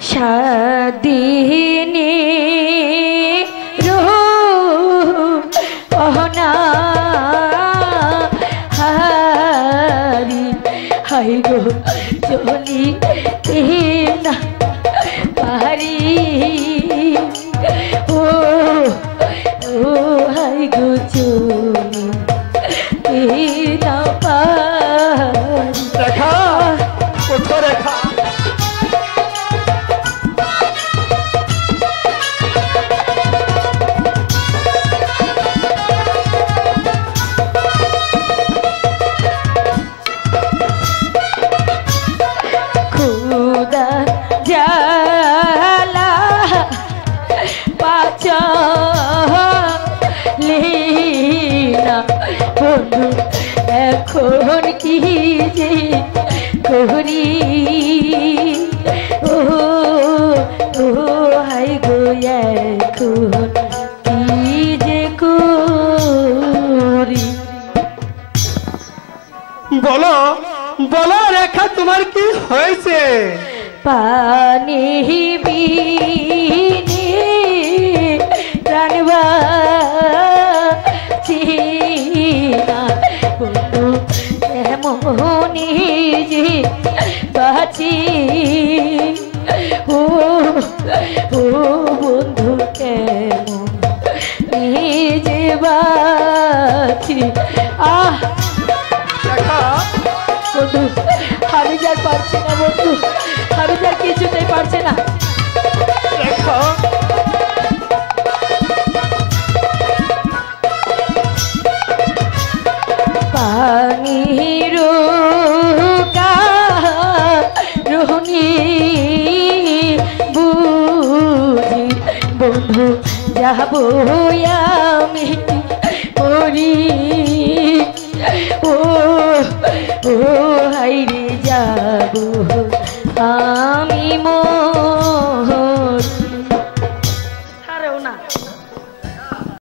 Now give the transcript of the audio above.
সাদিনী রোহনা হারি হাই গো চলি না পারি ও ও হাই গো চলি না পারি রেখা কোথা রেখা এখন কি যে করি ও ও হাই গো এখন কি যে করি বলো বলো রেখা তোমার কি হয়েছে পানি বিনে প্রাণবা চিনা বন্ধু এমনি যে বাঁচি ও ও বন্ধু কেমন নিজে বাঁচি আহ রেখা বন্ধু আমি যার পারছি না বন্ধু আমি যার কিছুতেই পারছি না রেখা পানির রোহনী বুঝি বন্ধু যাব আমি মরি ও ও হাই